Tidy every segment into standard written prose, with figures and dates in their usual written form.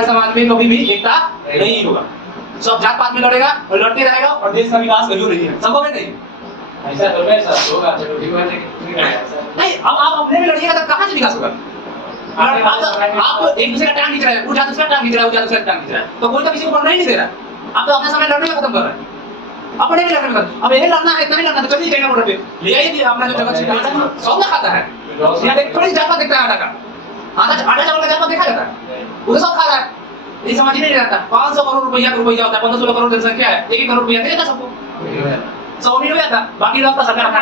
हमारे समाज में कभी भी एकता नहीं होगा, सब जात पात में लड़ेगा और लड़ते रहेगा और देश का विकास कभी नहीं है, संभव है नहीं। ऐसा तो वैसा होगा नहीं, अब आप अपने में लड़िएगा तब कहाँ से विकास होगा? आप एक दूसरे का टांग खींच रहे हैं, वो जा दूसरा टांग खींच रहा है, वो जा दूसरा टांग खींच रहा है, तो कोई तो किसी को बढ़ना ही नहीं दे रहा। आप तो अपने समय लड़ने में खत्म कर रहे हैं, अपने भी लड़ने में खत्म। अब यही लड़ना है, इतना ही लड़ना तो चलिए जाएगा बॉर्डर पे ले आइए अपना जो जगह से सौदा खाता है, यहाँ देख थोड़ी जात देखता है आटा का, आटा चावल का जात देखा जाता है, वो तो सब खा रहा है, ये समझ ही नहीं आता। 500 करोड़ रुपया होता है, 15-16 करोड़ जनसंख्या है, 1 करोड़ रुपया दे देता सबको, 100 नहीं हो जाता, बाकी लोग का सरकार खा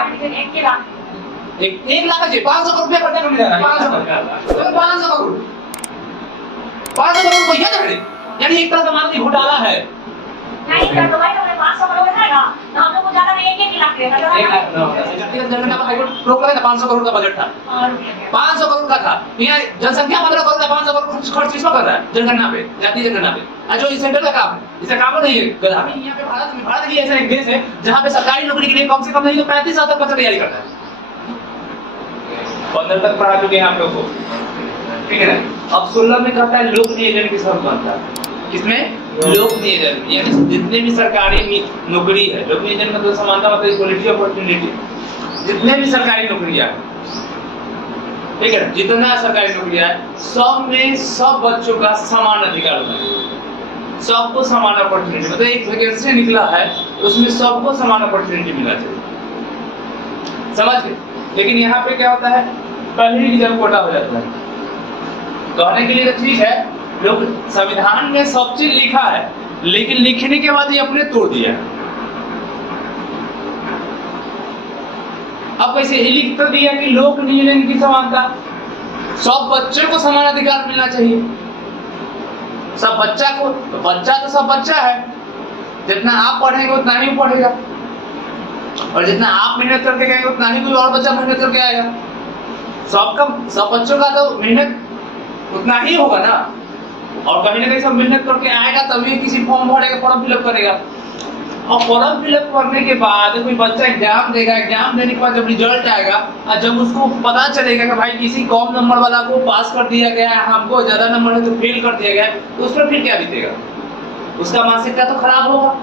1 लाख है, 500 करोड़ रुपया खर्चा कर रहा है, 500 करोड़ रुपया दे रहे, यानी एक तरह का मान ली घोटाला है। नहीं कर दो भाई, तो 500 करोड़ है ना, तो हम लोग को ज्यादा नहीं 1 लाख देगा, जनगणना का हाईकोर्ट रोक लगा था, 500 करोड़ का बजट था, 500 करोड़ का था, यहाँ जनसंख्या 15 करोड़ है, 500 करोड़ खर्च किसको कर रहा है? जनगणना पे, जातीय जनगणना पे। जो इस सेंटर का काम है, इसे काम नहीं है गधा भी। यहाँ पे भारत भी ऐसा एक देश है जहाँ पे सरकारी नौकरी के लिए कम से कम नहीं तो 35 साल तक बच्चा तैयारी करता है, 15 तक पढ़ा चुके हैं आप लोग को, ठीक है ना। अब 16 में कहता है लोक नियोजन की शर्त बनता है, किसमें? लोक नियोजन, यानी जितने भी सरकारी नौकरी है, लोक नियोजन मतलब समानता मतलब इक्वलिटी अपॉर्चुनिटी, जितने भी सरकारी नौकरियां हैं, ठीक है, जितना सरकारी नौकरियां है, सब में सब बच्चों का समान अधिकार होना चाहिए, सबको समान अपॉर्चुनिटी, मतलब एक वैकेंसी निकला है उसमें सबको समान अपॉर्चुनिटी मिलना चाहिए, समझ गए। लेकिन यहाँ पे क्या होता है, पहले ही रिजर्व कोटा हो जाता है। कहने के लिए तो ठीक है, लोग संविधान में सब चीज लिखा है, लेकिन लिखने के बाद ये अपने तोड़ दिया। अब वैसे ही लिख तो दिया कि लोक नियोजन की समानता, सब बच्चों को समान अधिकार मिलना चाहिए, सब बच्चा को, तो बच्चा तो सब बच्चा है, जितना आप पढ़ेंगे उतना ही पढ़ेगा, और जितना आप मेहनत करके गए उतना ही कोई और बच्चा मेहनत करके आएगा। सब बच्चों का तो मेहनत उतना ही होगा ना, और कहीं ना कहीं सब मेहनत करके आएगा तभी किसी फॉर्म भरेगा, फॉर्म फिलअप करेगा, और फॉर्म फिलअप करने के बाद कोई बच्चा एग्जाम देगा, एग्जाम देने के बाद जब रिजल्ट आएगा और जब उसको पता चलेगा कि भाई किसी कम नंबर वाला को पास कर दिया गया है, हमको ज्यादा नंबर है तो फेल कर दिया गया है, तो उस पर फिर क्या बीतेगा? उसका मानसिकता तो खराब होगा,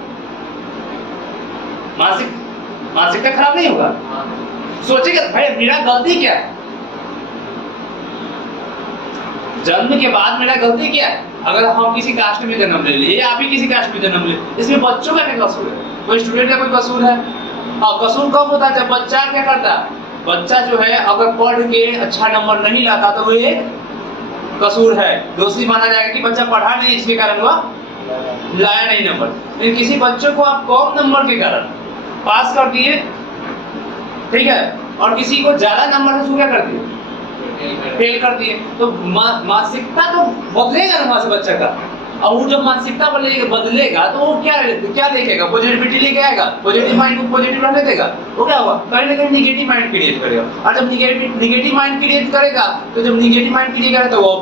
मानसिकता खराब नहीं होगा, सोचेगा भाई मेरा गलती क्या है, जन्म के बाद मेरा गलती क्या है? अगर हम किसी कास्ट में जन्म ले लिए या आप ही किसी कास्ट में जन्म ले, इसमें बच्चों का क्या कसूर है? कोई स्टूडेंट का कोई कसूर है? और कसूर कब होता है? जब बच्चा क्या करता है, बच्चा जो है अगर पढ़ के अच्छा नंबर नहीं लाता तो वो एक कसूर है, दोषी माना जाएगा कि बच्चा पढ़ा नहीं इसके कारण वह लाया नहीं नंबर। लेकिन किसी बच्चों को आप कम नंबर के कारण पास कर दिए, ठीक है, और किसी को ज्यादा नंबर से उसको क्या कर दिए, फेल कर दिए, तो मानसिकता तो बदलेगा ना वहां बच्चा का, और वो जब मानसिकता बदलेगा तो वो क्या देखेगा, पॉजिटिविटी लेके आएगा, पॉजिटिव माइंड को पॉजिटिव रहने देगा, वो क्या होगा, कहीं ना कहीं निगेटिव माइंड क्रिएट करेगा, और जब निगेटिव माइंड क्रिएट करेगा तो जब निगेटिव माइंड क्रिएट करेगा तो वो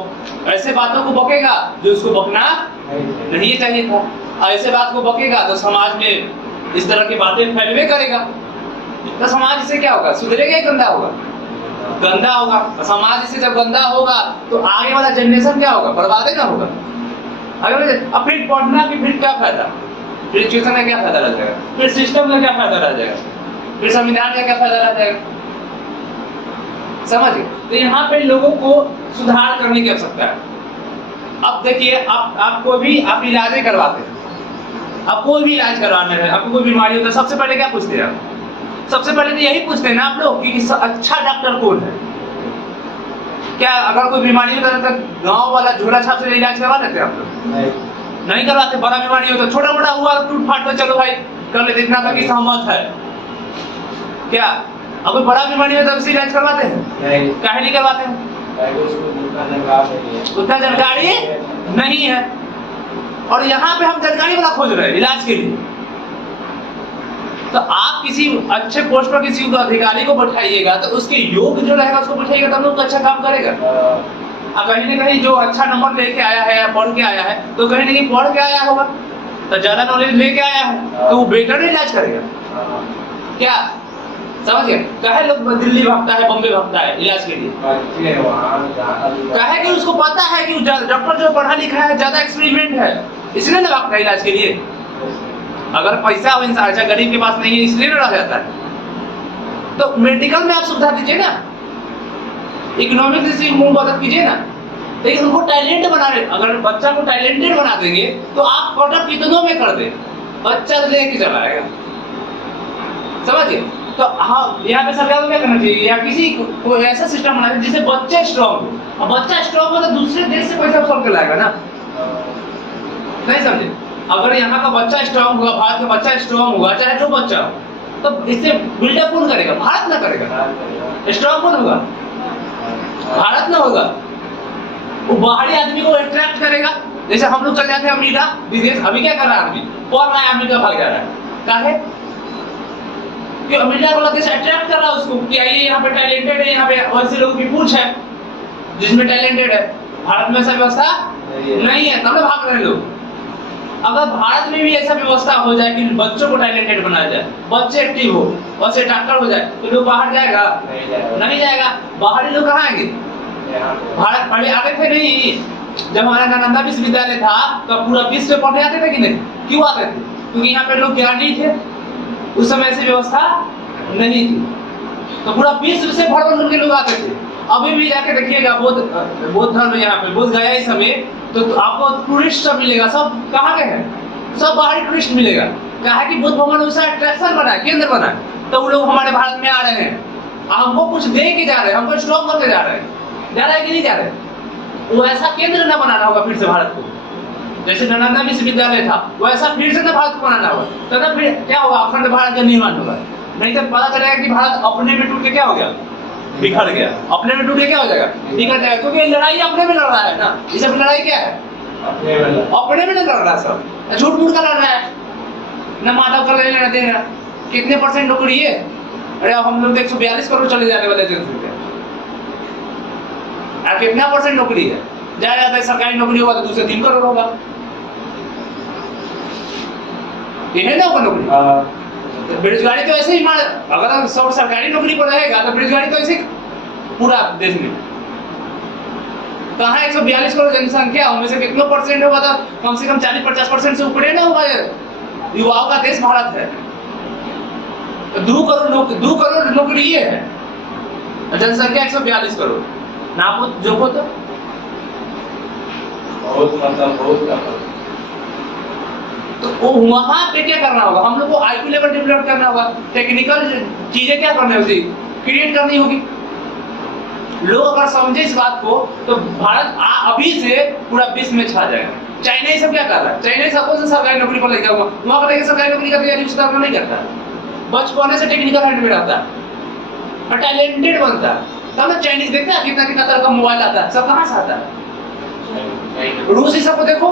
ऐसे बातों को बकेगा जो उसको बकना नहीं चाहिए था, ऐसे बात को बकेगा तो समाज में इस तरह की बातें फैलवे करेगा, तो समाज इससे क्या होगा, सुधरेगा या गंदा होगा? गंदा होगा। समाज इससे जब गंदा होगा तो आगे वाला जनरेशन क्या होगा, बर्बाद ही ना होगा। अब फिर पढ़ना की फिर क्या फायदा, फिर एजुकेशन का क्या फायदा रह जाएगा, फिर सिस्टम का क्या फायदा रह जाएगा, फिर संविधान का क्या फायदा रह जाएगा, समझिए। तो यहाँ पे लोगों को सुधार करने की आवश्यकता है। अब देखिए, आप कोई भी आप इलाज करवाते हैं, आप कोई भी इलाज करवाने में आपको कोई बीमारी होता है, सबसे पहले क्या पूछते हैं आप? सबसे पहले तो यही पूछते हैं ना आप लोग कि अच्छा डॉक्टर कौन है। क्या अगर कोई बीमारी होता है तो गांव वाला झोला छाप से इलाज करवा लेते हैं आप लोग? नहीं करवाते। बड़ा बीमारी होता है, छोटा मोटा हुआ टूट फाट तो चलो भाई कर लेते, इतना तक की सहमत है। क्या अब कोई बड़ा बीमारी होता है उससे इलाज करवाते हैं? काहे नहीं करवाते हैं? उतना जानकारी नहीं है, और यहाँ पे हम जानकारी वाला खोज रहे हैं इलाज के लिए। तो आप किसी अच्छे पोस्ट पर किसी अधिकारी को बैठाइएगा तो उसके योग जो रहेगा उसको बैठाइएगा तब लोग अच्छा काम करेगा। अब कहीं ना कहीं जो अच्छा नंबर लेके आया है या पढ़ के आया है तो कहीं ना कहीं पढ़ के आया होगा, तो ज्यादा नॉलेज लेके आया है तो वो बेटर इलाज करेगा। क्या समझिए, कहे लोग दिल्ली भागता है, बम्बे भागता है इलाज के लिए, बच्चे वहाँ कहे कि उसको पता है कि डॉक्टर जो पढ़ा लिखा है, ज्यादा एक्सपेरिमेंट है, इसलिए ना भागता है इलाज के लिए। अगर पैसा हो इंसान, अच्छा गरीब के पास नहीं है इसलिए ना रह जाता है। तो मेडिकल में आप सुविधा दीजिए ना, इकोनॉमिक से मदद कीजिए ना, लेकिन उनको टैलेंट बना रहे। अगर बच्चा को टैलेंटेड बना देंगे तो आप ऑर्डर कितनों में कर दे, बच्चा लेके चला आएगा। समझिए, तो हाँ यहाँ पे सरकार को क्या करना चाहिए, या किसी को ऐसा सिस्टम बनाना चाहिए जिससे बच्चे स्ट्रॉन्ग हो। अब बच्चा स्ट्रॉन्ग हो तो दूसरे देश से पैसा सॉल्व कर लाएगा ना, नहीं समझे। अगर यहाँ का बच्चा स्ट्रॉन्ग होगा, भारत का बच्चा स्ट्रॉन्ग होगा, चाहे जो बच्चा हो, तो इससे बिल्डअप कौन करेगा, भारत ना करेगा। स्ट्रॉन्ग कौन होगा, भारत ना होगा। वो बाहरी आदमी को अट्रैक्ट करेगा। जैसे हम लोग चल जाते हैं अमेरिका विदेश, अभी क्या कर रहा है आदमी, पढ़ रहा है अमेरिका भाग जा रहा है, काहे कि अमेरिका वाला देश अट्रैक्ट कर रहा है उसको कि आइए यहाँ पे टैलेंटेड है, यहाँ पे वैसे लोगों की पूछ है जिसमें टैलेंटेड है। भारत में ऐसा व्यवस्था नहीं है, तब भाग रहे लोग। अगर भारत में भी ऐसा व्यवस्था हो जाए कि बच्चों को टैलेंटेड बनाया जाए, बच्चे एक्टिव हो, वैसे डॉक्टर हो जाए, तो लोग बाहर जाएगा, नहीं जाएगा। बाहरी लोग कहाँ आएंगे, भारत पढ़े आते थे नहीं। जब हमारा नालंदा विश्वविद्यालय था तब पूरा विश्व पढ़ने आते थे कि नहीं, क्यों आते थे, क्योंकि यहाँ पे लोग ज्ञानी थे, उस समय ऐसी व्यवस्था नहीं थी, तो पूरा विश्व से भर भर के लोग आते थे। अभी भी जाके देखिएगा बौद्ध धर्म यहाँ पे बोध गया इस समय, तो आपको टूरिस्ट सब मिलेगा, सब कहाँ के हैं, सब बाहरी टूरिस्ट मिलेगा। कहा कि बुद्ध भगवान उसका अट्रैक्शन बना है, केंद्र बना है, तो वो लोग हमारे भारत में आ रहे हैं, हमको कुछ दे के जा रहे हैं, हमको स्ट्रॉन्ग करके जा रहे हैं, जा रहा है कि नहीं जा रहे। वो ऐसा केंद्र न बनाना होगा फिर से भारत को, जैसे नालंदा विश्वविद्यालय था वैसा फिर से न भारत को बनाना होगा, तब फिर क्या होगा, अखंड भारत का निर्माण होगा। नहीं तो पता चलेगा कि भारत अपने में टूट के क्या हो गया, बिखर गया, अपने में टूट के क्या हो जाएगा, बिखर जाएगा। क्योंकि लड़ाई अपने में लड़ रहा है ना, ये सब लड़ाई क्या है, अपने में नहीं लड़ रहा, सब झूठ मूठ का लड़ रहा है, न मानव का लेना देना। कितने परसेंट नौकरी है, अरे हम लोग 142 करोड़ चले जाने वाले जनसंख्या, कितना परसेंट नौकरी है, जाया जाता है सरकारी नौकरी होगा तो दूसरे 3 करोड़ होगा, ये है ना वो नौकरी। तो बेरोजगारी तो ऐसे ही मार, अगर सब सरकारी नौकरी पर रहेगा तो बेरोजगारी तो ऐसे पूरा देश में। कहाँ 142 करोड़ जनसंख्या, उनमें से कितने परसेंट होगा, तो कम से कम 40-50% से ऊपर ना होगा, युवाओं का देश भारत है। तो 2 करोड़ नौकरी ये है, जनसंख्या 142 करोड़, नापो जोखो तो बहुत मतलब बहुत। तो वहां पे क्या करना होगा, हम लोग को आईक्यू लेवल डेवलप करना होगा, टेक्निकल चीजें क्या करनी होगी, क्रिएट करनी होगी। लोग अगर समझे इस बात को तो भारत अभी से पूरा विश्व में छा जाएगा। चाइना ये सब क्या कर रहा है, चाइना सबको से सरकारी नौकरी पर लेकर हुआ, वहां पर लेकर सरकारी नौकरी का तैयारी उसका नहीं करता, बचपन से टेक्निकल हैंड में रहता है और टैलेंटेड बनता है। तब ना चाइनीज देखता है कितना कितना तरह का मोबाइल आता है, सब कहाँ से आता है। रूस ही सबको देखो,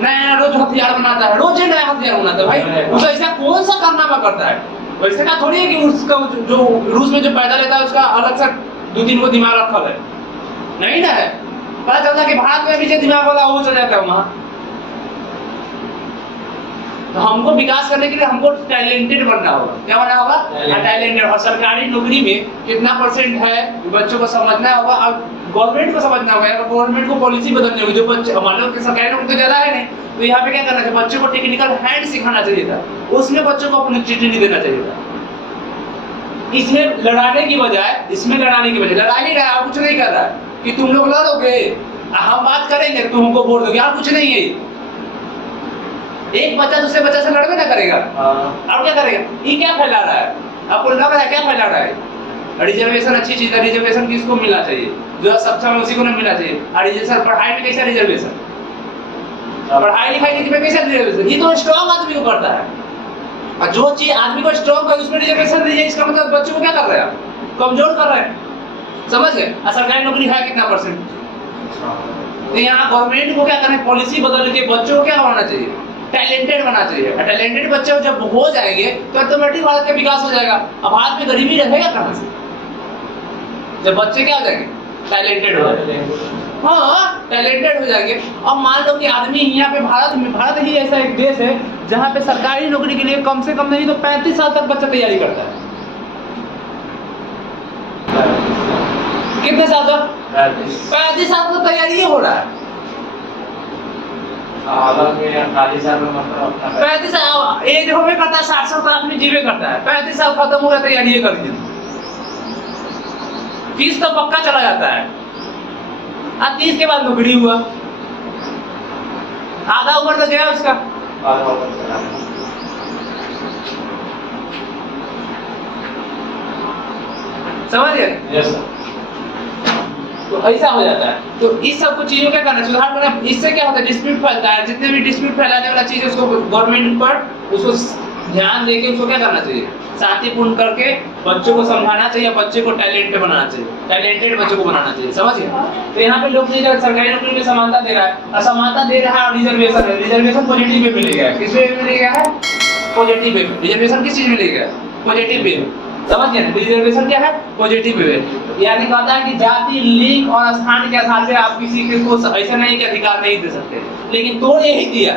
नया रोज हथियार बनाता है, रोज ही नया हथियार बनाता है भाई, उसका ऐसा कौन सा कारनामा करता है। वैसे का थोड़ी है कि उसका जो रूस में जो पैदा लेता है उसका अलग से 2-3 को दिमाग रखा है, नहीं ना है। पता चलता है कि भारत में भी जो दिमाग वाला वो चल जाता है वहां। तो हमको विकास करने के लिए हमको टैलेंटेड बनना होगा, क्या बनना होगा, टैलेंटेड। और सरकारी नौकरी में कितना परसेंट है बच्चों को समझना होगा, और गवर्नमेंट को समझना होगा, या गवर्नमेंट को पॉलिसी बदलनी होगी। जो बच्चे हमारे लोग सरकारी नौकरी तो ज्यादा है नहीं, तो यहाँ पे क्या करना चाहिए, बच्चों को टेक्निकल हैंड सिखाना चाहिए था, उसमें बच्चों को अपनी चिट्ठी नहीं देना चाहिए था। इसमें लड़ाने की बजाय, इसमें लड़ाने की बजाय, लड़ा ही रहा है, कुछ नहीं कर रहा है कि तुम लोग लड़ोगे, हम बात करेंगे तुम हमको वोट दोगे, यार कुछ नहीं है। एक बच्चा दूसरे बच्चे से लड़बे ना करेगा, और क्या करेगा, ये क्या फैला रहा है, आपको लग रहा है क्या फैला रहा है। रिजर्वेशन अच्छी चीज है, रिजर्वेशन किसको मिलना चाहिए, जो सक्षम है उसी को ना मिलना चाहिए। और रिजर्वेशन पढ़ाई में कैसा रिजर्वेशन, पढ़ाई लिखाई में कैसा रिजर्वेशन, ये तो स्ट्रॉन्ग आदमी को करता है। और जो चीज आदमी को स्ट्रॉन्ग है उसमें रिजर्वेशन दीजिए, इसका मतलब बच्चों को क्या कर रहे हैं, कमजोर कर रहे हैं, समझ गए। सरकारी नौकरी है कितना परसेंट, तो यहाँ गवर्नमेंट को क्या करना है, पॉलिसी बदल के बच्चों को क्या होना चाहिए, टैलेंटेड बना चाहिए। टैलेंटेड बच्चे जब हो जाएंगे तो ऑटोमेटिक भारत का विकास हो जाएगा। अब भारत में गरीबी रहेगा कहाँ से, जब बच्चे क्या हो जाएंगे, टैलेंटेड हो जाएंगे। हाँ, टैलेंटेड हो जाएंगे। अब मान लो कि आदमी यहाँ पे भारत ही ऐसा एक देश है जहाँ पे सरकारी नौकरी के लिए कम से कम नहीं तो 35 साल तक बच्चा तैयारी करता है। कितने साल का? 35 साल का तैयारी हो रहा है। अलग में 48 साल में मतलब अपना 35 साल एज होवे करता है, 60 साल का आदमी जीवे करता है, 35 साल खत्म हो रहा तैयारी ये कर दी, फीस तो पक्का चला जाता है। 30 के बाद नौकरी हुआ, आधा उम्र तो गया उसका। आधा उम्र चला गया। समझ गए? Yes sir. तो ऐसा हो जाता है। तो इस सब कुछ चीजों क्या करना, सुधार करना। इससे क्या होता है, डिस्प्यूट फैलता है। जितने भी डिस्प्यूट फैलाने वाला चीज है उसको गवर्नमेंट पर उसको ध्यान देके उसको क्या करना चाहिए, शांतिपूर्ण करके बच्चों को समझाना चाहिए, बच्चे को टैलेंटेड बनाना चाहिए, टैलेंटेड बच्चों को बनाना चाहिए। समझिए? तो यहाँ पे लोग नहीं, सरकारी नौकरी में समानता दे रहा है, असमानता दे रहा है, और रिजर्वेशन है। रिजर्वेशन पॉजिटिव वे में ले गया, किस वे में ले गया है? पॉजिटिव वे में। रिजर्वेशन किस चीज में ले गया? पॉजिटिव वे में। समझ गए? रिजर्वेशन क्या है? Positive way. यानी कहता है कि जाति, लिंग और स्थान के आधार पे आप किसी के को ऐसा नहीं कि अधिकार नहीं दे सकते, लेकिन तोड़ यही दिया,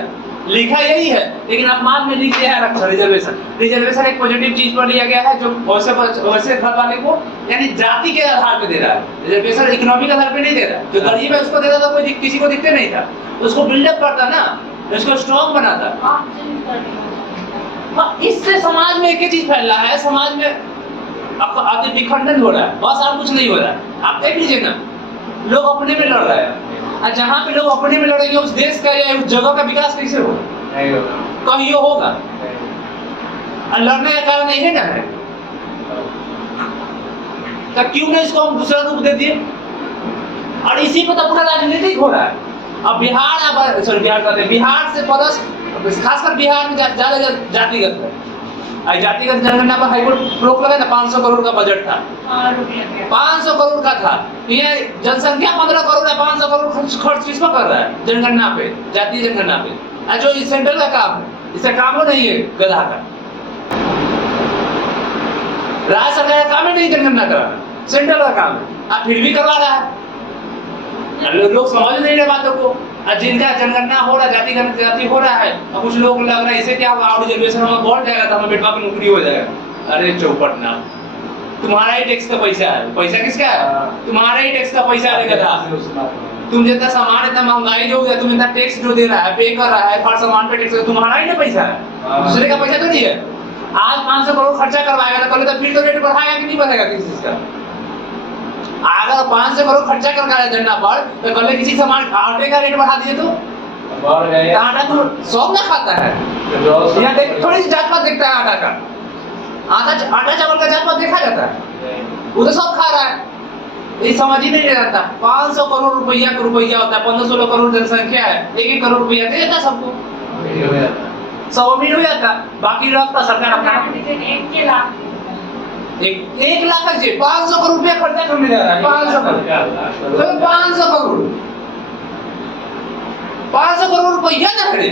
लिखा यही है, लेकिन आप मान में लिख दिया है रखा रिजर्वेशन। रिजर्वेशन एक पॉजिटिव चीज पर लिया गया है जो वैसे घर वाले को यानी जाति के आधार पे दे रहा है। रिजर्वेशन इकोनॉमिक आधार पे नहीं दे रहा है। जो गरीब है उसको देता था, कोई किसी को दिखते नहीं था, उसको बिल्डअप करता ना, उसको स्ट्रॉन्ग बनाता। इससे समाज में एक ही चीज फैल रहा है, समाज में आपको आदि विखंडन हो रहा है, बस और कुछ नहीं हो रहा है। आप देख लीजिए ना, लोग अपने में लड़ रहे हैं, और जहाँ पे लोग अपने में लड़ेंगे उस देश का या उस जगह का विकास कैसे होगा? नहीं होगा। कहीं होगा। और लड़ने का कारण यही ना है, तो क्यों ना इसको हम दूसरा रूप दे दिए? और इसी पे तो पूरा राजनीतिक हो रहा है। अब बिहार से पदस, खासकर बिहार में ज्यादा जातिगत है। जातिगत जनगणना पर हाईकोर्ट रोक लगा था, 500 करोड़ का बजट था, 500 करोड़ का था। ये जनसंख्या 15 करोड़ है, 500 करोड़ खर्च किस पर कर रहा है? जनगणना पे, जातीय जनगणना पे। जो सेंट्रल का काम है, इससे काम हो नहीं है गधा का। राज्य सरकार का काम है नहीं जनगणना कराना, सेंट्रल का काम है, आप फिर भी करवा रहा है। लोग समझ नहीं रहे बातों को। जिनका जनगणना हो रहा है, जाति हो रहा है, और कुछ लोग लग रहा है इसे क्या होगा, और रिजर्वेशन हमें बढ़ जाएगा तो हमें बेटवा की नौकरी हो जाएगा। अरे चौपट ना, तुम्हारा ही टैक्स का पैसा है। पैसा किसका है? तुम्हारा ही टैक्स का पैसा है गधा। तुम जितना सामान, इतना महंगाई जो है, तुम इतना टैक्स जो दे रहा है, पे कर रहा है, हर सामान पे टैक्स, तुम्हारा ही ना पैसा है, दूसरे का पैसा तो नहीं है। आज 500 करोड़ खर्चा करवाएगा तो कल तो फिर तो रेट बढ़ाएगा कि नहीं बढ़ाएगा किसी चीज का? अगर 500 करोड़ खर्चा करके एजेंडा पर, तो कल किसी सामान आटे का रेट बढ़ा दिए तो बढ़ गया। आटा तो सब ना खाता है। यहाँ देख, थोड़ी सी जात पात देखता है आटा का, आटा चावल का जात पात देखा जाता है, वो तो सब खा रहा है। ये समझ ही नहीं रहता। 500 करोड़ रुपया का रुपया होता है, 15-16 करोड़ जनसंख्या है, 1-1 करोड़ रुपया दे देता सबको, सब अमीर हो जाता, बाकी रखता सरकार अपना। 1 लाख है जी, 500 करोड़ रुपया खर्चा करने जा रहा है। 500 करोड़, तो 500 करोड़ 500 करोड़ रुपया ना करे,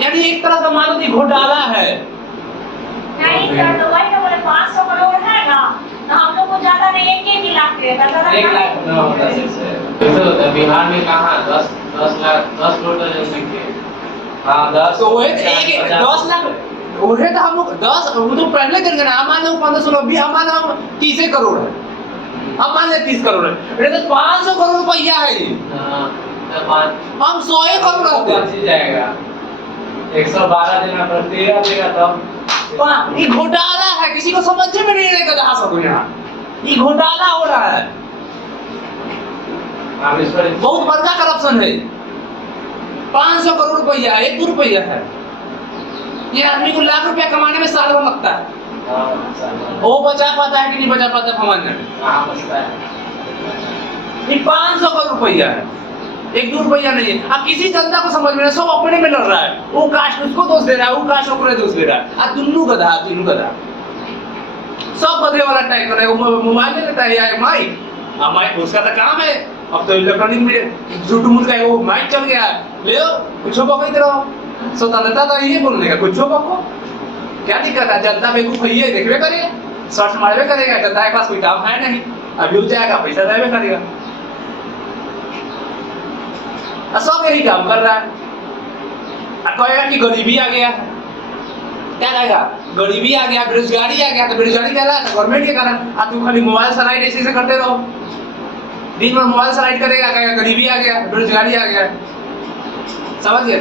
यानी एक तरह का मानो कि घोटाला है। नहीं सर, तो वही तो बोले 500 करोड़ है ना, तो हम लोग को ज्यादा नहीं, 1 लाख देगा। 1 लाख ना होता है। कैसे होता है बिहार में? कहाँ 10 लाख, 10 टोटल जनसंख्या। हाँ 10, तो वो 10 लाख वही तो हम लोग 10, वो तो पहले जनगणना हम मान लो 15-16, भी हम मान लो 30 करोड़ है, हम मान ले 30 करोड़ है, अरे तो 500 करोड़ रुपया है ये। हम 100 करोड़ रहते हैं जाएगा 112 देना पर 13 देगा तब। ये घोटाला है, किसी को समझ में नहीं रहेगा जहाँ सब यहाँ ये घोटाला हो रहा है। आप इस पर बहुत बड़ा करप्शन है। 500 करोड़ रुपया 1 रुपया है, ये आदमी को लाख रुपया कमाने में साल भर लगता है। वो बचा पाता है कि नहीं बचा पाता कमाने में? ये 500 करोड़ रुपया है, 1-2 रुपया नहीं है। अब किसी जनता को समझ में नहीं, सब अपने में लड़ रहा है। वो कास्ट उसको दोष दे रहा है, वो कास्ट को दोष दे रहा है। अब दुन्नू गधा, तीनों गधा, सब गधे वाला टाइप कर रहा है। मोबाइल ले लेता है या माइक, अब माइक उसका तो काम है। अब तो इलेक्ट्रॉनिक में झूठ मूठ का वो माइक चल गया, ले लो कुछ बकैत रहो। स्वतंत्रता तो ये बोलने का, कुछ बको, क्या दिक्कत है? जनता बेवकूफ है, ये देखबे करेगा, सर्च मारबे करेगा, जनता के पास कोई काम है नहीं, अभी उठ जाएगा, पैसा देबे करेगा। सब यही काम कर रहा है। कहेगा कि गरीबी आ गया, क्या कहेगा? गरीबी आ गया, बेरोजगारी आ गया, तो बेरोजगारी क्या रहा है? गवर्नमेंट के कारण। तुम खाली मोबाइल सलाई ऐसे से करते रहो, दिन भर मोबाइल स्लाइड करेगा, कहेगा गरीबी आ गया, बेरोजगारी आ गया। समझ गए?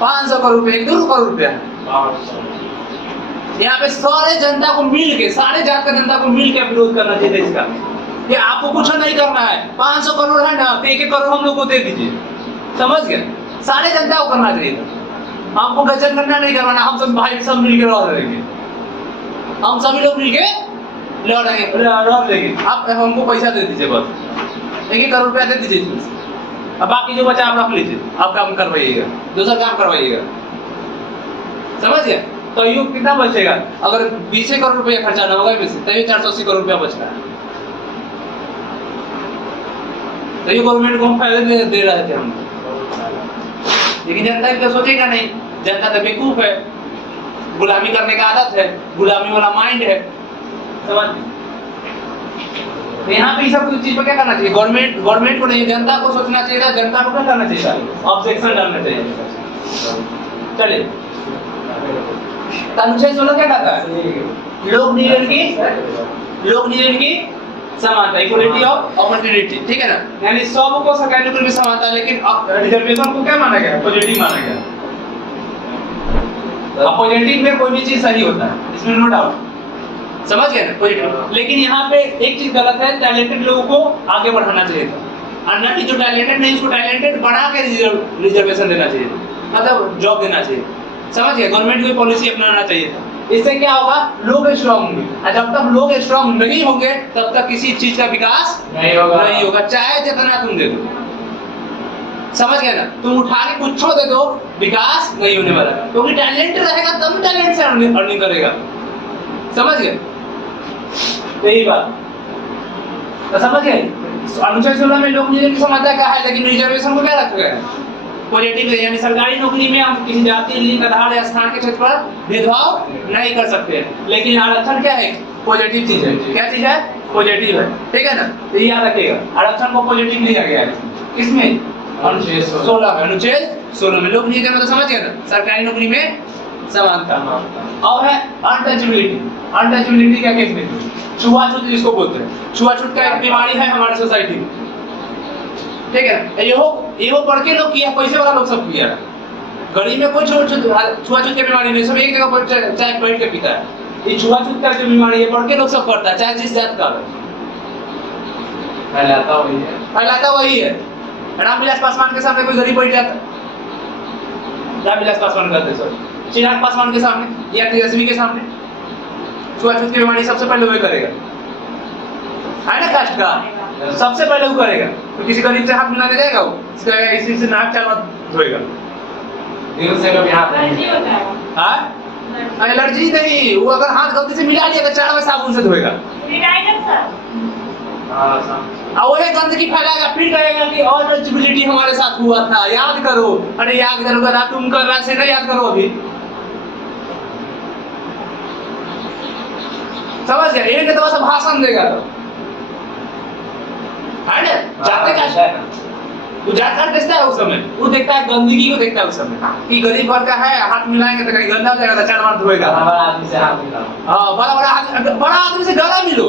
500 करोड़ रुपए, 1-2 करोड़ रुपया यहाँ पे सारे जनता को मिल के, सारे जात का जनता को मिल के विरोध करना चाहिए इसका। ये आपको कुछ नहीं करना है, 500 करोड़ है ना, तो 1-1 करोड़ हम लोग को दे दीजिए। समझ गए? सारे जनता को करना चाहिए, हमको गजन करना नहीं करवाना। हम सब भाई सब मिल के लड़ लेंगे, हम सभी लोग मिल के लड़ लेंगे। आप हमको पैसा दे दीजिए, बस 1-1 करोड़ रुपया दे दीजिए, अब बाकी जो बचा आप रख लीजिए, आप काम करवाइएगा, दूसरा काम करवाइएगा। समझ गए? तो ये कितना बचेगा? अगर 20 करोड़ रुपया खर्चा ना होगा इसमें से, तो ये 480 करोड़ रुपया बच रहा है। तो ये गवर्नमेंट को हम फायदे दे रहे थे हम, लेकिन जनता तो सोचेगा नहीं। जनता तो बेवकूफ है, गुलामी करने का आदत है, गुलामी वाला माइंड है। समझ? तो यहाँ पे सब चीज पर क्या करना चाहिए? गवर्नमेंट को नहीं, जनता को सोचना चाहिए था। जनता को क्या करना चाहिए? ऑब्जेक्शन डालना चाहिए। चलिए, अनुच्छेद 16 क्या कहता है? लोक नियम की समानता, इक्वलिटी ऑफ अपॉर्चुनिटी, ठीक है ना? यानी सबको सरकारी नौकरी में समानता, लेकिन रिजर्वेशन को क्या माना गया? पॉजिटिव माना गया। पॉजिटिव में कोई भी चीज सही होता है, इसमें नो डाउट। समझ गए ना? पॉजिटिव। लेकिन यहाँ पे एक चीज गलत है, टैलेंटेड लोगों को आगे बढ़ाना चाहिए था, और न कि जो टैलेंटेड नहीं उसको टैलेंटेड बना के रिजर्वेशन देना चाहिए, मतलब जॉब देना चाहिए। समझ गए? गवर्नमेंट को पॉलिसी अपनाना चाहिए था। इससे क्या होगा? लोग स्ट्रांग होंगे, और जब तक लोग स्ट्रांग नहीं होंगे तब तक किसी चीज का विकास नहीं होगा, चाहे जितना तुम दे दो। समझ गए ना? तुम उठा के कुछ दे दो, विकास नहीं होने वाला, क्योंकि टैलेंट रहेगा तब टैलेंट से अर्निंग करेगा। समझ गए? यही बात तो समझ गए? अनुच्छेद 16 में लोक नियम की समानता क्या है, लेकिन रिजर्वेशन को क्या रखा गया है? पॉजिटिव, यानी सरकारी नौकरी में हम किसी जाति, लिंग, आधार या स्थान के क्षेत्र पर भेदभाव नहीं कर सकते, लेकिन आरक्षण क्या है? पॉजिटिव चीज है। क्या चीज है? पॉजिटिव है, ठीक है ना? तो याद रखिएगा, आरक्षण को पॉजिटिव लिया गया है। किसमें? अनुच्छेद 16 में। अनुच्छेद 16 में लोक नियम मतलब समझ गए ना? सरकारी नौकरी में समानता। और है अनटचेबिलिटी। अनटचेबिलिटी क्या केस में? छुआछूत जिसको बोलते हैं, छुआछूत का एक बीमारी है हमारे सोसाइटी में, ठीक है? ये पढ़ के लोग किया, पैसे वाला लोग सब किया। गरीब में कोई छुआछूत की बीमारी नहीं, सब एक जगह पर चाय बैठ के पीता है। ये छुआछूत का जो बीमारी है पढ़ के लोग सब करता है, चाहे जिस जात का है, फैलाता वही है। रामविलास पासवान के सामने कोई गरीब बैठ जाता, रामविलास पासवान करते सर, चिराग पासवान के सामने या तेजस्वी के सामने छुआछूत की बीमारी सबसे पहले वही करेगा, है ना? कास्ट का सबसे पहले वो करेगा। तो किसी गरीब से हाथ मिलाने जाएगा, वो इसी से नाक चाल धोएगा, से कभी हाथ नहीं होता है। हाँ, एलर्जी नहीं, वो अगर हाथ गलती से मिला लिया तो 4 बार साबुन से धोएगा, और वही गंदगी फैलाएगा, फिर कहेगा कि अनटचेबिलिटी हमारे साथ हुआ था, याद करो। अरे याद करो, अगर तुम कर रहे से याद करो अभी। समझ गया? एक तो बस भाषण देगा, है ना? जाते का वो जाकर देखता है उस समय, वो देखता है गंदगी को, देखता है उस समय कि गरीब वर्ग का है, हाथ मिलाएंगे तो कहीं गंदा हो जाएगा, 4 बार धोएगा। बड़ा आदमी से हाथ मिलाओ। हाँ, बड़ा आदमी से गला मिलो,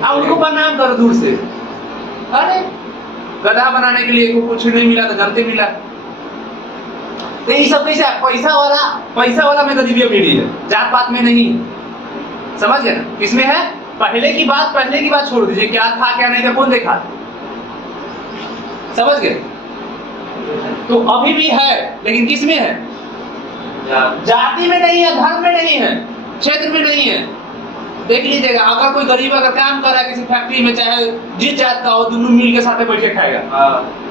आप उनको प्रणाम करो दूर से। अरे गधा बनाने के लिए कुछ नहीं मिला तो गलती मिला। तो ये सब कैसे? पैसा वाला में गरीबी मिली है, जात पात में नहीं। समझ गए ना? किसमें है? पहले की बात छोड़ दीजिए, क्या था क्या नहीं था कौन देखा? समझ गए? तो अभी भी है, लेकिन किसमें है? जाति में नहीं है, धर्म में नहीं है, क्षेत्र में नहीं है। देख लीजिएगा, अगर कोई गरीब अगर काम कर रहा है किसी फैक्ट्री में, चाहे जिस जात का हो, दोनों मिल के साथ बैठ के खाएगा,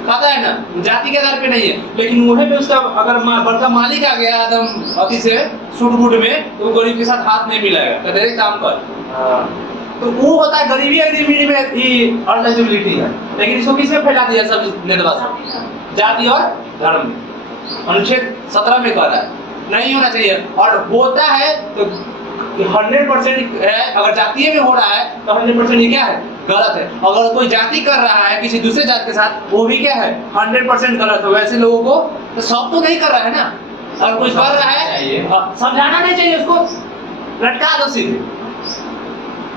खाता है ना? जाति के आधार पे नहीं है। लेकिन वहीं पे उसका अगर बड़का मालिक आ गया एकदम अति से सूट बूट में, तो गरीब के साथ हाथ नहीं मिलाएगा, कहते काम कर। तो वो होता है गरीबी में अनटचेबिलिटी है, लेकिन इसको किसमें फैला दिया? सब नेता, जाति और धर्म। अनुच्छेद 17 में कह रहा है नहीं होना चाहिए, और होता है तो 100% है। अगर जातीय में हो रहा है तो 100% ये क्या है? गलत है। अगर कोई जाति कर रहा है किसी दूसरे जात के साथ, वो भी क्या है? 100% गलत है। वैसे लोगों को तो सब तो नहीं कर रहा है ना, अगर कोई कर रहा है समझाना नहीं चाहिए, उसको लटका दो सीधे।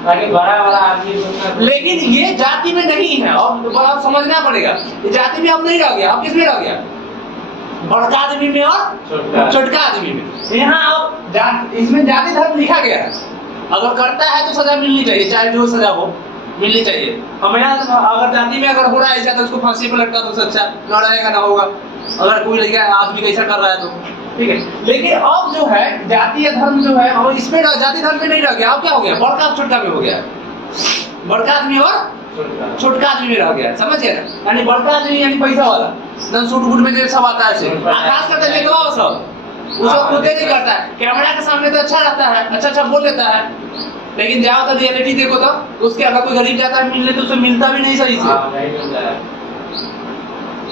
ताकि बड़ा आदमी को लेकिन ये जाति में नहीं है, और आप समझना पड़ेगा, ये जाति में अब नहीं रह गया, अब किसमें रह गया? बड़का आदमी में और छोटका आदमी में। यहाँ अब इसमें जाति धर्म लिखा गया है, अगर करता है तो सजा मिलनी चाहिए, चाहे जो सजा हो मिलनी चाहिए। हमें अगर जाति में अगर हो रहा है ऐसा तो उसको फांसी पर लटका दो, अच्छा न रहेगा ना होगा, अगर कोई लड़का आदमी ऐसा कर रहा है तो ठीक है। लेकिन अब जो है जातीय धर्म जो है, और इसमें जाति धर्म में नहीं रह गया, अब क्या हो गया? बड़का छोटका में हो गया, बड़का आदमी और छोटका आदमी में रह गया, समझिए ना। यानी बड़का आदमी यानी पैसा वाला, एकदम सूट बूट में जो सब आता है, खास करके देखो सब उसको खुद नहीं करता है, कैमरा के सामने तो अच्छा रहता है, अच्छा बोल देता है, लेकिन जाओ तो रियलिटी देखो तो उसके अगर कोई गरीब जाता है मिलने तो उसे मिलता भी नहीं सही से।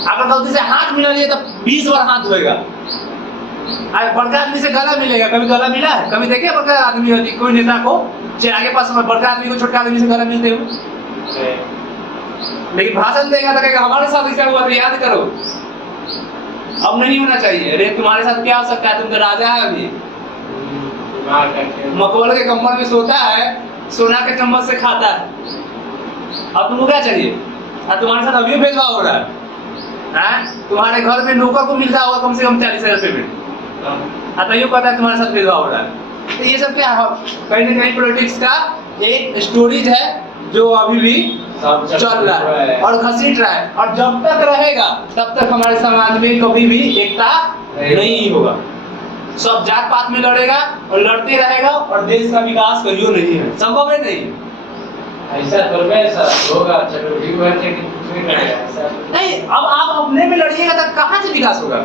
अगर गलती से हाथ मिला लिया तो 20 बार हाथ धोएगा। बड़का आदमी से गला मिलेगा, कभी गला मिला है? कभी देखे बड़का आदमी होती कोई नेता को चेहरा के पास बड़का आदमी को छोटका आदमी से गला मिलते हो? लेकिन भाषण देगा तो कहेगा हमारे साथ ऐसा हुआ तो याद करो। अब नहीं होना चाहिए। अरे तुम्हारे साथ क्या हो सकता है, तुम तो राजा है अभी, मखौल के कंबल में सोता है, सोना के चम्मच से खाता है, अब तुमको क्या चाहिए? तुम्हारे साथ अभी भेदभाव हो रहा है। तुम्हारे घर में नौकर को मिलता होगा कम से कम 40,000 पेमेंट, तैयो कहता है तुम्हारे साथ भेदभाव हो रहा है। तो ये सब क्या है? कहीं ना कहीं पॉलिटिक्स का एक स्टोरीज है जो अभी भी चल रहा है और घसीट रहा है, और जब तक रहेगा तब तक हमारे समाज में कभी भी एकता नहीं होगा। सब जात पात में लड़ेगा और लड़ते रहेगा, और देश का विकास करियो नहीं है, संभव है नहीं। ऐसा होगा नहीं, अब आप अपने में लड़िएगा तो कहाँ से विकास होगा?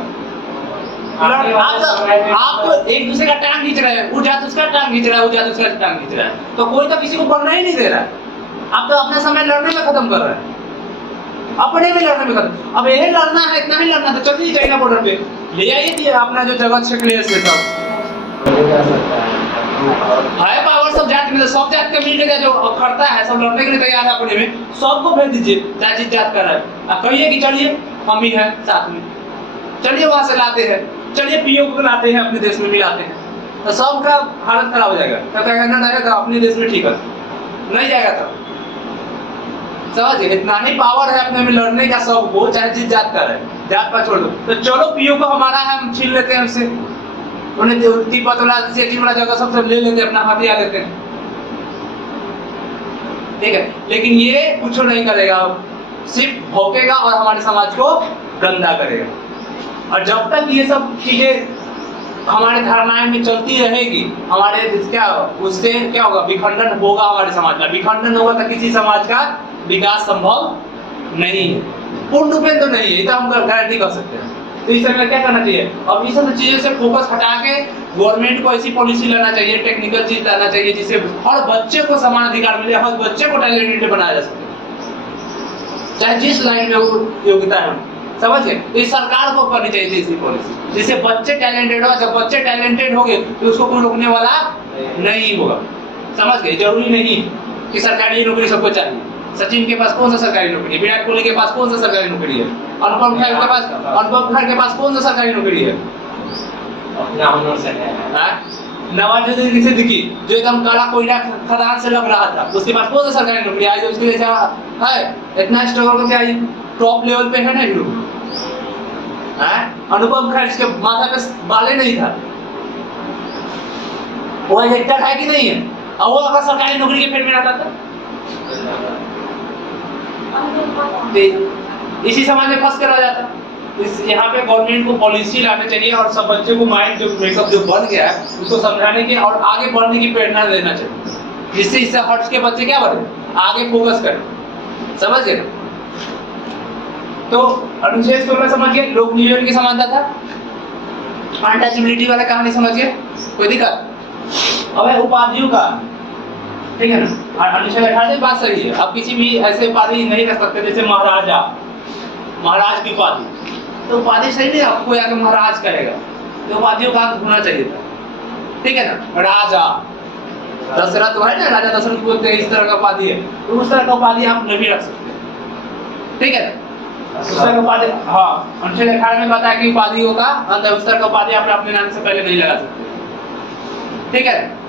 आप तो एक दूसरे का टांग खींच रहे हैं, वो जात उसका टांग खींच रहा है, वो जात उसका टांग खींच रहा है, तो कोई तो किसी को बढ़ना ही नहीं दे रहा है। आप तो अपना समय लड़ने में खत्म कर रहे हैं, अपने में लड़ने में खत्म। अब यही लड़ना है, इतना ही लड़ना, तो चलिए चाइना बॉर्डर पे ले आइए अपना जो जगह छेड़ से सब हाई पावर सब जात में, सब जात का मिल के जो करता है, सब लड़ने के लिए तैयार है अपने में, सबको भेज दीजिए चाहे जिस जात का रहे। आप कहिए कि चलिए हम ही हैं साथ में, चलिए वहां से लाते हैं, चलिए पीओ को लाते हैं अपने देश में भी लाते हैं, तो सबका हालत खराब हो जाएगा। तो कहना रहेगा अपने देश में ठीक है, नहीं जाएगा तब। समझिए, इतना ही पावर है अपने में लड़ने का सबको, चाहे जिस जात का रहे, जात पर छोड़ दो। तो चलो पीओ को हमारा है, हम छीन लेते हैं उससे, उन्हें तिब्बत वाला सिटी वाला जगह सब ले लेते हैं, अपना हाथ आ लेते हैं, ठीक है। लेकिन ये कुछ नहीं करेगा, सिर्फ भौंकेगा और हमारे समाज को गंदा करेगा। और जब तक ये सब चीजें हमारे धारणाएं में चलती रहेगी, हमारे क्या उससे क्या होगा? विखंडन होगा हमारे समाज का। विखंडन होगा तो किसी समाज का विकास संभव नहीं है, पूर्ण रूप में तो नहीं है, ये तो हम गारंटी कर सकते हैं। तो इस समय क्या करना चाहिए? अब इस सब चीजों से फोकस हटा के गवर्नमेंट को ऐसी पॉलिसी लाना चाहिए, टेक्निकल चीज लाना चाहिए जिससे हर बच्चे को समान अधिकार मिले, हर बच्चे को टैलेंटेड बनाया जा सके, चाहे जिस लाइन में वो योग्यता है। समझिए, तो इस सरकार को करनी चाहिए ऐसी पॉलिसी जिससे बच्चे टैलेंटेड हो। जब बच्चे टैलेंटेड होंगे तो उसको कोई रोकने वाला नहीं होगा। समझ गए? जरूरी नहीं कि सरकारी नौकरी सबको चाहिए। सचिन के पास कौन सा सरकारी नौकरी है? विराट कोहली के पास कौन सा सरकारी नौकरी है? अनुपम खेर के पास कौन सा सरकारी नौकरी है? अपना हुनर से है। नवाजुद्दीन सिद्दीकी जो एकदम काला कोयला खदान से लग रहा था, उसके पास कौन सा सरकारी नौकरी आई? उसके लिए है इतना स्ट्रगल करके आई, टॉप लेवल पे है ना हीरो। अनुपम खेर इसके माथा पे बाले नहीं था, वो एक्टर है कि नहीं है? और वो अगर सरकारी नौकरी के फेर में आता था, इसी समाज में फंस कर आ जाता। यहाँ पे गवर्नमेंट को पॉलिसी लानी चाहिए और सब बच्चे को माइंड जो मेकअप जो बन गया है उसको समझाने की और आगे बढ़ने की प्रेरणा देना चाहिए, जिससे इससे हट्स के बच्चे क्या बने, आगे फोकस करें। समझ गए? तो अनुच्छेद 16 समझ गए, लोक नियोजन की समानता था। अनटचेबिलिटी वाला कहानी समझ गए, कोई दिक्कत? अब उपाधियों का, ठीक है ना। अनुच्छेद 18 बात सही है, आप किसी भी ऐसे उपाधि नहीं रख सकते जैसे महाराजा, महाराज की उपाधि, तो उपाधि सही नहीं, आपको आके महाराज करेगा, तो उपाधियों का अंत होना चाहिए था, ठीक है ना। राजा दशरथ है ना, राजा दशरथ बोलते हैं, इस तरह का उपाधि है, तो उस तरह का उपाधि आप नहीं रख सकते, ठीक है ना। उस तरह का उपाधि, हाँ, अनुच्छेद 18 में बताया कि उपाधियों का अंत, उस तरह का उपाधि आप अपने नाम से पहले नहीं लगा सकते, ठीक है।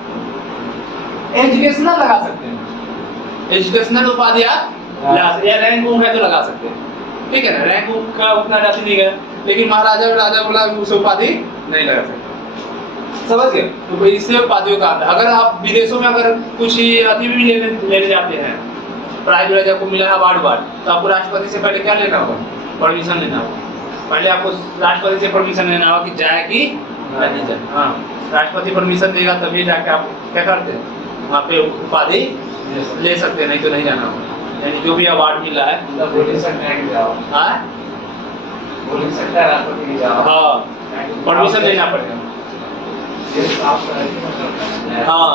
एजुकेशनल लगा सकते हैं, एजुकेशनल उपाधि आप ला सकते, या रैंक है तो लगा सकते हैं, ठीक है ना। रैंक का उतना राशि नहीं गया, लेकिन महाराजा और राजा बोला उसे उपाधि नहीं लगा सकते, समझ गए। तो इससे उपाधियों का आता है। अगर आप विदेशों में अगर कुछ अति भी लेने जाते हैं, प्राइज वाइज आपको मिला है अवार्ड वार्ड, तो आपको राष्ट्रपति से पहले क्या लेना होगा, परमिशन लेना होगा। पहले आपको राष्ट्रपति से परमिशन लेना होगा कि जाए कि नहीं जाए। हाँ, राष्ट्रपति परमिशन देगा तभी जाके आप क्या करते हैं, वहाँ पे उपाधि ले सकते हैं, नहीं तो नहीं जाना होगा। यानी जो भी अवार्ड मिला है मतलब बोल ही सकते हैं कि जाओ, हाँ बोल ही सकता है राष्ट्रपति की जाओ। हाँ, परमिशन लेना पड़ेगा। सिर्फ आप मतलब हाँ,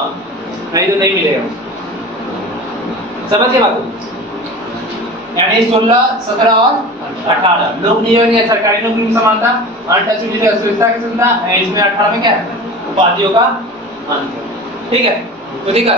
नहीं तो नहीं मिलेगा। समझिए बात। यानी 16, 17 और 18 लोक नियोजन या सरकारी नौकरी में समानता, अनटचेबिलिटी अस्वीकृता की क्षमता, इसमें 18 में क्या है, उपाधियों का अंतर, ठीक है। तो ठीक है।